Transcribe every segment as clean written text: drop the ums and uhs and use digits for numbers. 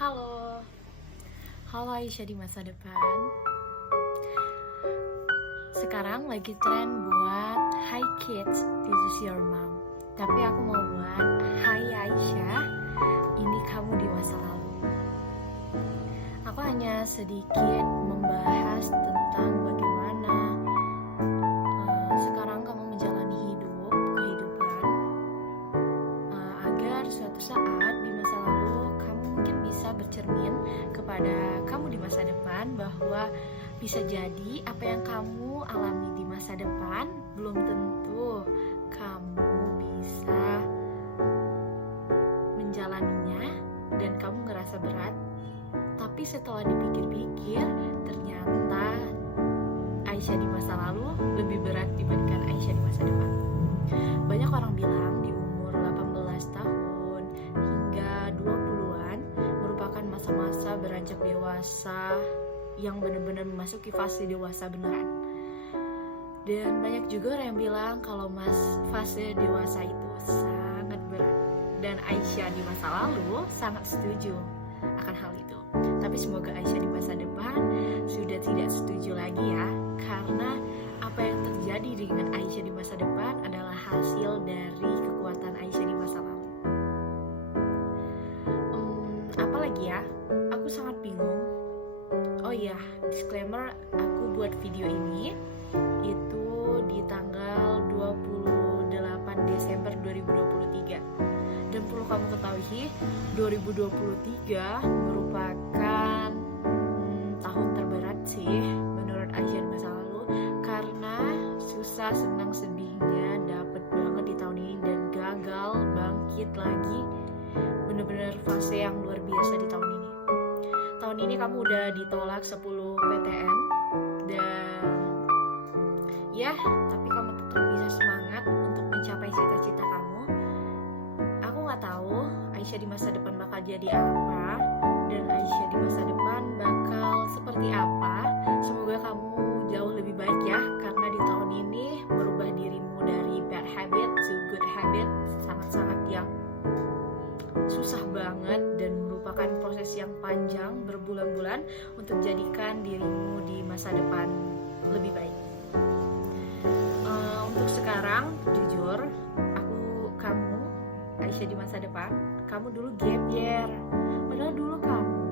Halo, halo Aisyah di masa depan. Sekarang lagi tren buat Hi kids, this is your mom. Tapi aku mau buat Hai Aisyah, ini kamu di masa lalu. Aku hanya sedikit membahas tentang bagaimana sekarang kamu menjalani kehidupan, agar suatu saat di masa lalu kamu mungkin bisa bercermin kepada kamu di masa depan bahwa bisa jadi apa yang kamu alami di masa depan belum tentu kamu bisa menjalaninya dan kamu ngerasa berat. Tapi setelah dipikir-pikir, ternyata Aisyah di masa lalu lebih berat dibandingkan Aisyah di masa depan. Banyak orang bilang di umur 18 tahun hingga 20-an merupakan masa-masa beranjak dewasa yang benar-benar memasuki fase dewasa beneran. Dan banyak juga orang yang bilang kalau fase dewasa itu sangat berat. Dan Aisyah di masa lalu sangat setuju akan hal itu. Tapi semoga Aisyah di masa depan sudah tidak setuju lagi ya. Karena apa yang terjadi dengan Aisyah di masa depan adalah hasil dari kekuatan Aisyah di masa lalu. Apalagi ya, aku sangat bingung. Oh iya, disclaimer, aku buat video ini itu di tanggal 28 Desember 2023. Dan perlu kamu ketahui, 2023 merupakan tahun terberat sih menurut Aisyah di masa lalu. Karena susah senang sedihnya dapet banget di tahun ini dan gagal bangkit lagi. Bener-bener fase yang luar biasa di tahun ini. Tahun ini kamu udah ditolak 10 PTN dan ya, tapi kamu tetap bisa semangat untuk mencapai cita-cita kamu. Aku gak tahu Aisyah di masa depan bakal jadi apa dan Aisyah di masa depan bakal seperti apa. Semoga kamu jauh lebih baik ya, karena di tahun ini merubah dirimu dari bad habit to good habit sangat-sangat yang susah banget dan merupakan proses yang panjang berbulan-bulan untuk jadikan dirimu di masa depan lebih baik. Untuk sekarang, jujur, kamu Aisyah di masa depan, kamu dulu gap year. Padahal dulu kamu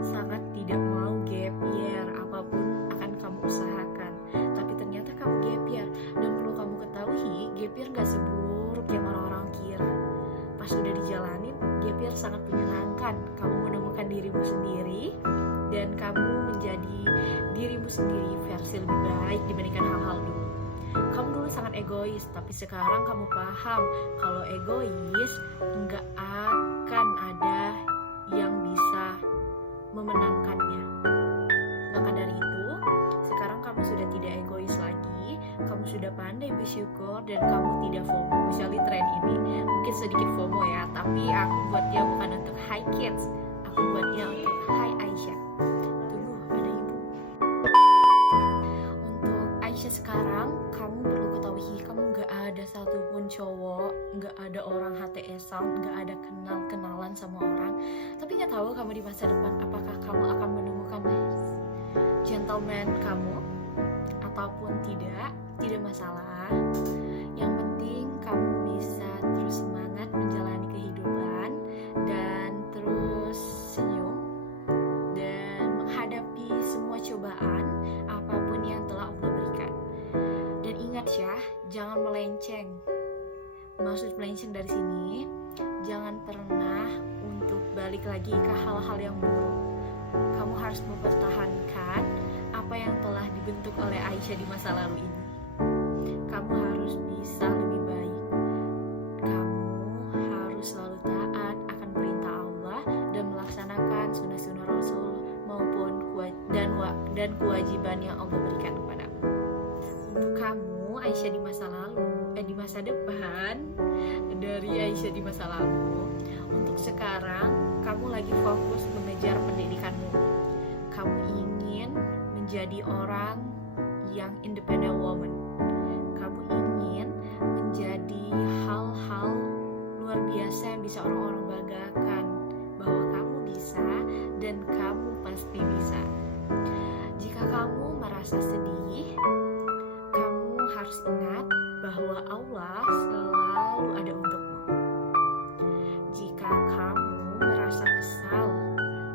sangat tidak mau gap year, apapun akan kamu usahakan. Tapi ternyata kamu gap year. Dan perlu kamu ketahui, gap year gak seburuk yang orang-orang kira. Pas sudah dijalanin, gap year sangat menyenangkan. Kamu menemukan dirimu sendiri dan kamu menjadi dirimu sendiri versi lebih baik dibandingkan hal-hal dulu. Kamu dulu sangat egois, tapi sekarang kamu paham kalau egois nggak akan ada yang bisa memenangkannya. Maka dari itu, sekarang kamu sudah tidak egois lagi, kamu sudah pandai bersyukur dan kamu tidak FOMO. Kecuali tren ini mungkin sedikit FOMO ya, tapi aku buatnya bukan untuk Hi kids, aku buatnya untuk Hai Aisyah. Tunggu, ada ibu. Untuk Aisyah sekarang, kamu perlu ketahui kamu gak ada satupun cowok, gak ada orang HTS-an, gak ada kenalan sama orang. Tapi gak tahu kamu di masa depan apakah kamu akan menemukan gentleman kamu ataupun tidak masalah. Yang penting kamu bisa terus semangat menjalani kehidupan dan terus senyum dan menghadapi semua cobaan apapun yang telah Allah berikan. Dan ingat ya, jangan melenceng. Maksud melenceng dari sini, jangan pernah untuk balik lagi ke hal-hal yang buruk. Kamu harus mempertahankan apa yang telah dibentuk oleh Aisyah di masa lalu ini. Kamu harus bisa lebih baik. Kamu harus selalu taat akan perintah Allah dan melaksanakan sunnah-sunnah Rasul maupun dan kewajiban yang Allah berikan kepadamu. Untuk kamu Aisyah di masa lalu, di masa depan dari Aisyah di masa lalu, untuk sekarang kamu lagi fokus mengejar pendidikanmu. Kamu ingin menjadi orang yang independent woman. Kamu ingin menjadi hal-hal luar biasa yang bisa orang-orang banggakan bahwa kamu bisa dan kamu pasti bisa. Jika kamu merasa sedih, kamu harus ingat bahwa Allah selalu ada untukmu. Jika kamu merasa kesal,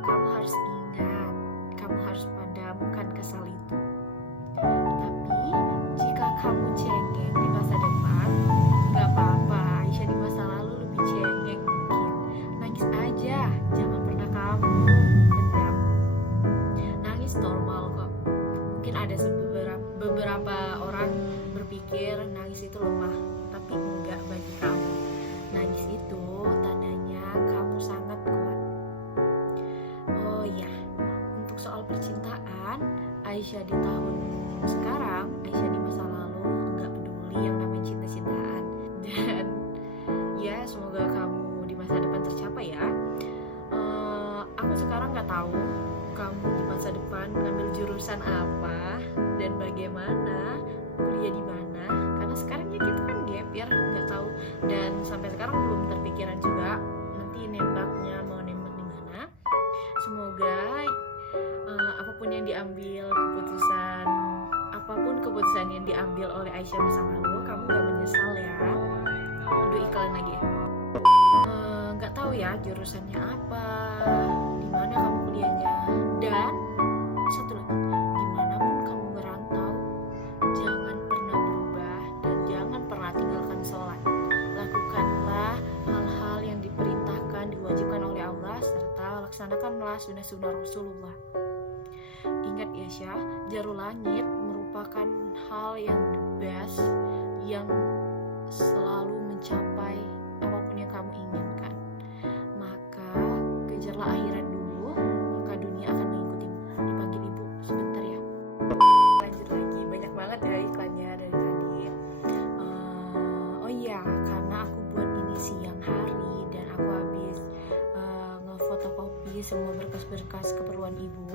kamu harus ingat, kamu harus padamkan kesal itu. Tapi jika kamu cengeng di masa depan, gak apa-apa, Aisyah di masa lalu lebih cengeng mungkin. Nangis aja, jangan pernah kamu pendam. Nangis normal kok. Mungkin ada beberapa orang berpikir nangis itu lemah, tapi enggak bagi kamu. Nangis itu tandanya kamu sangat kuat. Oh iya, untuk soal percintaan, Aisyah di tahun sekarang, Aisyah di masa lalu enggak peduli yang namanya cinta-cintaan. Dan ya semoga kamu di masa depan tercapai ya. Aku sekarang nggak tahu kamu di masa depan ngambil jurusan apa dan bagaimana, kuliah di mana, karena sekarang ya kita kan gap year, nggak tahu, dan sampai sekarang belum terpikiran juga nanti nembaknya mau nembak di mana. Semoga apapun yang diambil keputusan yang diambil oleh Aisyah masa lalu, kamu gak menyesal ya. Aduh, iklan lagi. Gak tahu ya jurusannya apa, di mana kamu kuliahnya, dan satu lagi, dimanapun kamu merantau, jangan pernah berubah dan jangan pernah tinggalkan sholat. Lakukanlah hal-hal yang diperintahkan, diwajibkan oleh Allah, serta laksanakanlah sunnah-sunnah Rasulullah. Ingat ya Syah, jarul langit merupakan hal yang the best, yang selalu mencapai apapun yang kamu inginkan. Maka kejarlah akhirat dulu, maka dunia akan mengikutimu. Dipanggil ibu sebentar ya. Lanjut lagi, banyak banget ya iklannya dari tadi. Oh iya, karena aku buat ini siang hari dan aku habis ngefotokopi semua berkas-berkas keperluan ibu.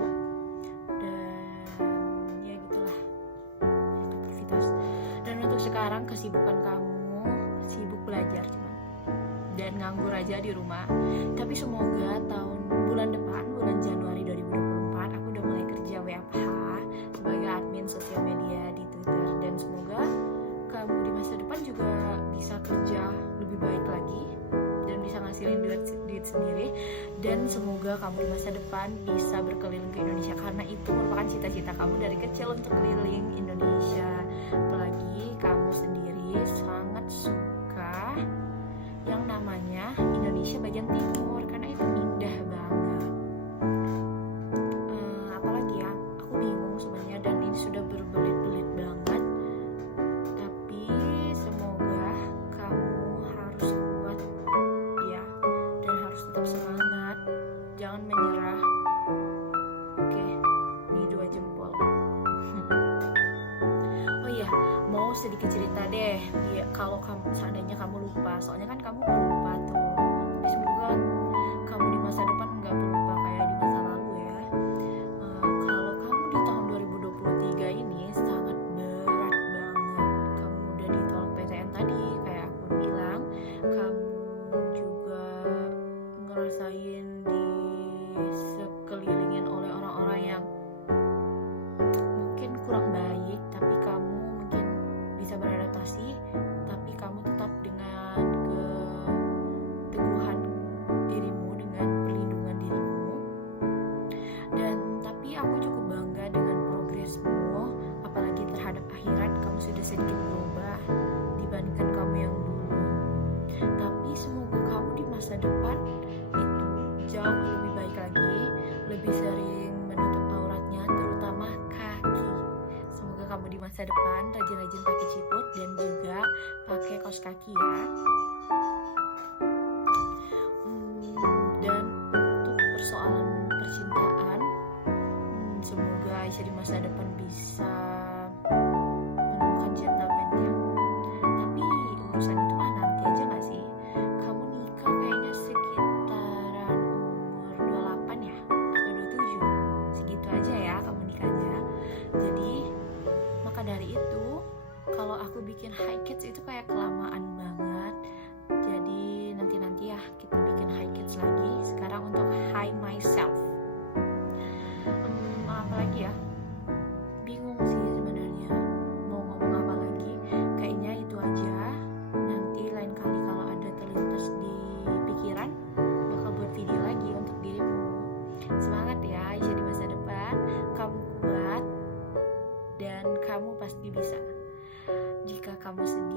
Sekarang kesibukan kamu sibuk belajar cuman dan nganggur aja di rumah. Tapi semoga bulan depan, bulan Januari 2024, aku udah mulai kerja WFH sebagai admin sosial media di Twitter, dan semoga kamu di masa depan juga bisa kerja lebih baik lagi dan bisa ngasilin duit sendiri, dan semoga kamu di masa depan bisa berkeliling ke Indonesia, karena itu merupakan cita-cita kamu dari kecil untuk keliling Indonesia. Apalagi kamu sendiri sangat suka yang namanya Indonesia bagian timur, karena itu indah banget. Apalagi ya, aku bingung sebenarnya, dan ini sudah berbelit-belit banget. Tapi semoga kamu harus kuat ya, dan harus tetap semangat, jangan menyerah. Oke, ini 2 jempol. Oh iya, mau sedikit cerita deh ya, kalau seandainya kamu lupa, soalnya kan kamu lupa tuh, tapi semoga kamu di masa depan nggak pelupa kayak di masa lalu ya. Kalau kamu di tahun 2023 ini sangat berat banget, kamu udah ditolak PTN tadi kayak aku bilang, kamu juga ngerasain di sekelilingin oleh orang-orang yang mungkin kurang baik, tapi kamu mungkin bisa beradaptasi, tapi kamu tetap dengan keteguhan dirimu, dengan perlindungan dirimu. Dan tapi aku cukup bangga dengan progresmu, apalagi terhadap akhirat, kamu sudah sedikit berubah dibandingkan kamu yang dulu. Tapi semoga kamu di masa depan itu jauh lebih baik lagi, lebih sering menutup auratnya, terutama kaki. Semoga kamu di masa depan rajin-rajin pakai ciput dan juga pakai kaos kaki ya. Dan untuk persoalan percintaan, semoga Aisyah di masa depan bisa menemukan gentleman-nya. Tapi urusan itu mah nanti aja gak sih? Kamu nikah kayaknya sekitaran umur 28 ya, atau 27, segitu aja ya kamu nikahnya. Jadi maka dari itu, kalau aku bikin high kids itu kayak kelamaan banget. Jadi nanti ya kita bikin high kids lagi. Sekarang untuk high myself. kamu sedih